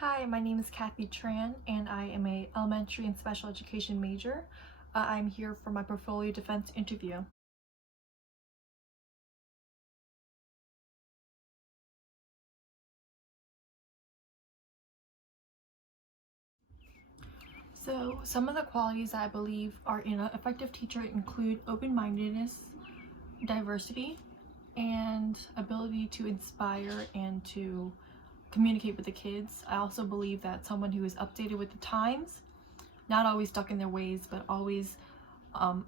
Hi, my name is Tran, and I am a elementary and special education major. I'm here for my portfolio defense interview. So, some of the qualities that I believe are in an effective teacher include open-mindedness, diversity, and ability to inspire and to communicate with the kids. I also believe that someone who is updated with the times, not always stuck in their ways, but always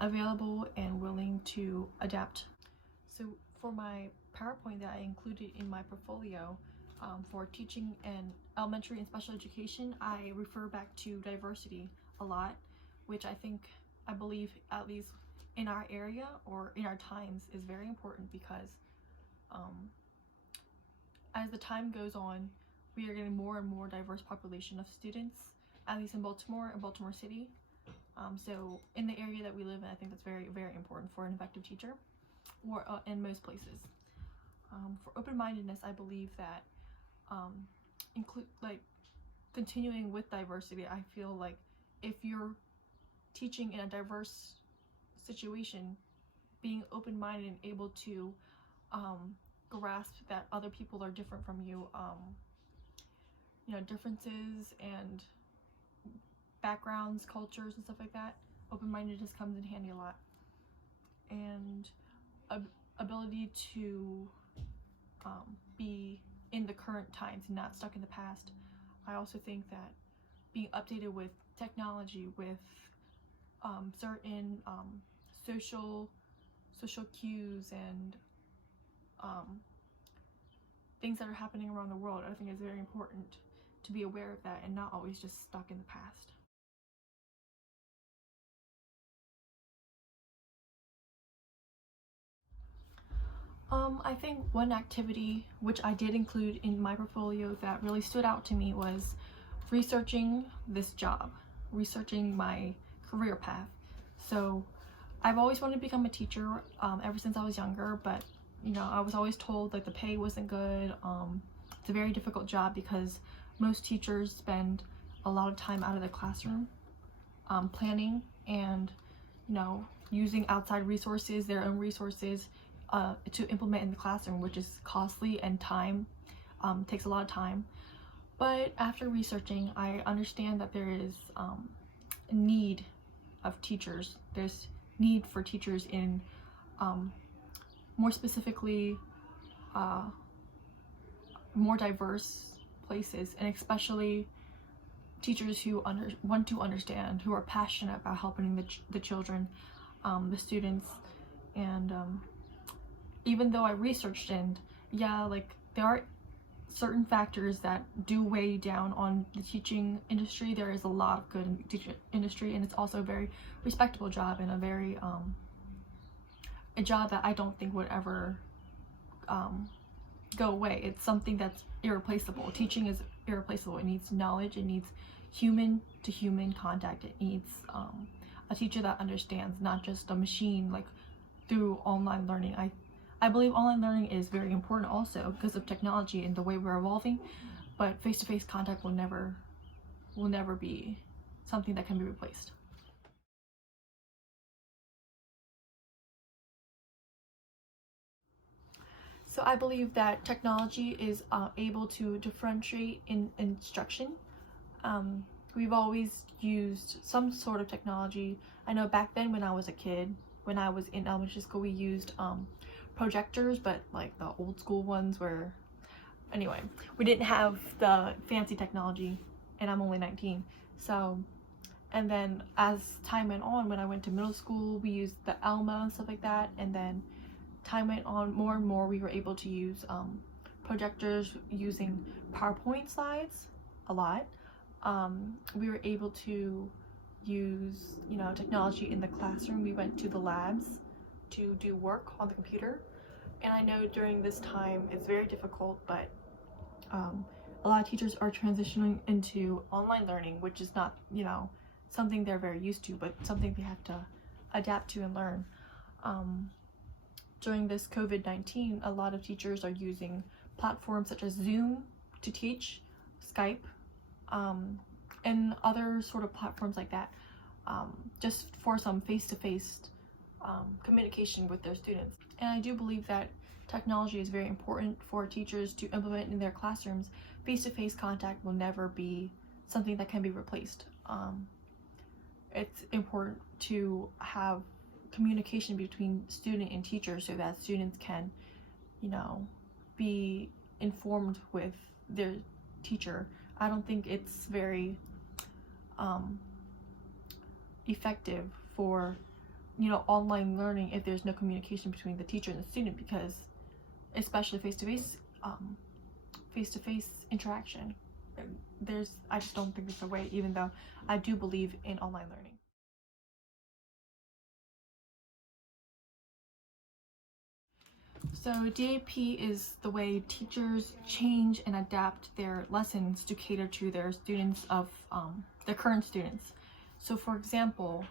available and willing to adapt. So for my PowerPoint that I included in my portfolio for teaching in elementary and special education, I refer back to diversity a lot, which I believe, at least in our area or in our times, is very important because um, as the time goes on, we are getting more and more diverse population of students, at least in Baltimore and Baltimore City. So in the area that we live in, I think that's very, very important for an effective teacher, or in most places. For open-mindedness, I believe that include continuing with diversity. I feel like if you're teaching in a diverse situation, being open-minded and able to grasp that other people are different from you, differences and backgrounds, cultures, and stuff like that. Open-mindedness comes in handy a lot, and ability to be in the current times and not stuck in the past. I also think that being updated with technology, with certain social cues and things that are happening around the world, I think is very important to be aware of that and not always just stuck in the past. I think one activity which I did include in my portfolio that really stood out to me was researching this job, researching my career path. So I've always wanted to become a teacher ever since I was younger, but I was always told like the pay wasn't good. It's a very difficult job because most teachers spend a lot of time out of the classroom planning and using outside resources, their own resources, to implement in the classroom, which is costly and takes a lot of time. But after researching, I understand that there is a need of teachers. There's need for teachers in more specifically more diverse places, and especially teachers who want to understand, who are passionate about helping the children, the students. And even though I researched, and there are certain factors that do weigh down on the teaching industry, there is a lot of good in the teaching industry, and it's also a very respectable job and a job that I don't think would ever go away. It's something that's irreplaceable. Teaching is irreplaceable. It needs knowledge, it needs human to human contact, it needs a teacher that understands, not just a machine like through online learning. I believe online learning is very important also because of technology and the way we're evolving, but face-to-face contact will never be something that can be replaced. So I believe that technology is able to differentiate in instruction. We've always used some sort of technology. I know back then when I was a kid, when I was in elementary school, we used projectors, but like the old school ones where, anyway, we didn't have the fancy technology, and I'm only 19. So, and then as time went on, when I went to middle school, we used the Alma and stuff like that, and then time went on, more and more we were able to use projectors using PowerPoint slides a lot. We were able to use technology in the classroom. We went to the labs to do work on the computer, and I know during this time it's very difficult, but a lot of teachers are transitioning into online learning, which is not something they're very used to, but something they have to adapt to and learn. During this COVID-19, a lot of teachers are using platforms such as Zoom to teach, Skype, and other sort of platforms like that, just for some face-to-face communication with their students. And I do believe that technology is very important for teachers to implement in their classrooms. Face-to-face contact will never be something that can be replaced. It's important to have communication between student and teacher so that students can, be informed with their teacher. I don't think it's very effective for online learning if there's no communication between the teacher and the student, because especially face-to-face interaction, I just don't think it's a way, even though I do believe in online learning. So DAP is the way teachers change and adapt their lessons to cater to their students of their current students. So for example,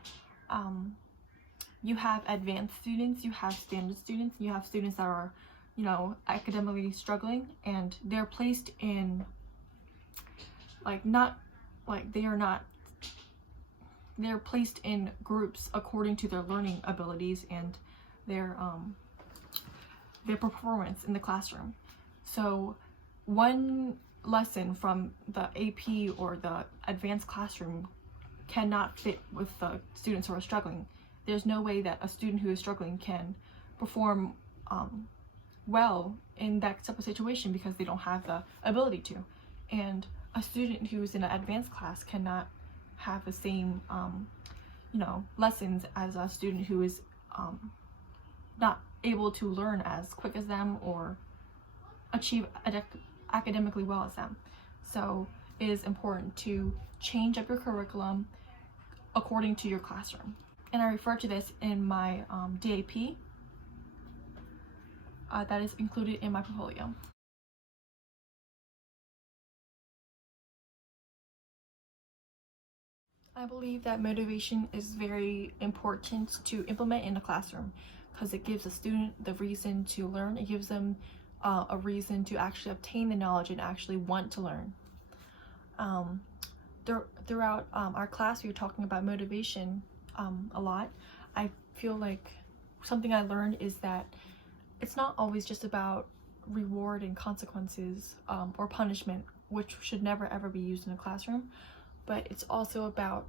you have advanced students, you have standard students, you have students that are, academically struggling, and they're placed in they're placed in groups according to their learning abilities and their performance in the classroom. So one lesson from the AP or the advanced classroom cannot fit with the students who are struggling. There's no way that a student who is struggling can perform well in that type of situation because they don't have the ability to. And a student who is in an advanced class cannot have the same lessons as a student who is not able to learn as quick as them or achieve academically well as them. So it is important to change up your curriculum according to your classroom. And I refer to this in my DAP that is included in my portfolio. I believe that motivation is very important to implement in the classroom because it gives a student the reason to learn. It gives them a reason to actually obtain the knowledge and actually want to learn. Throughout our class, we were talking about motivation a lot. I feel like something I learned is that it's not always just about reward and consequences or punishment, which should never ever be used in a classroom, but it's also about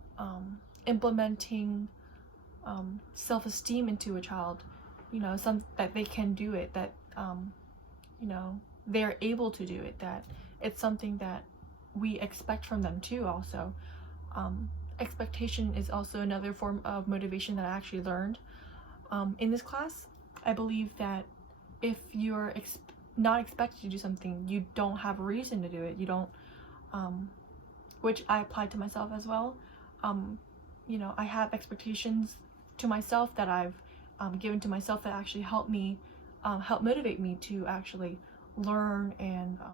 implementing self-esteem into a child, that they can do it, that they're able to do it, that it's something that we expect from them too. Also, expectation is also another form of motivation that I actually learned in this class. I believe that if you're not expected to do something, you don't have a reason to do it. You don't, which I applied to myself as well. I have expectations to myself that I've given to myself that actually help motivate me to actually learn and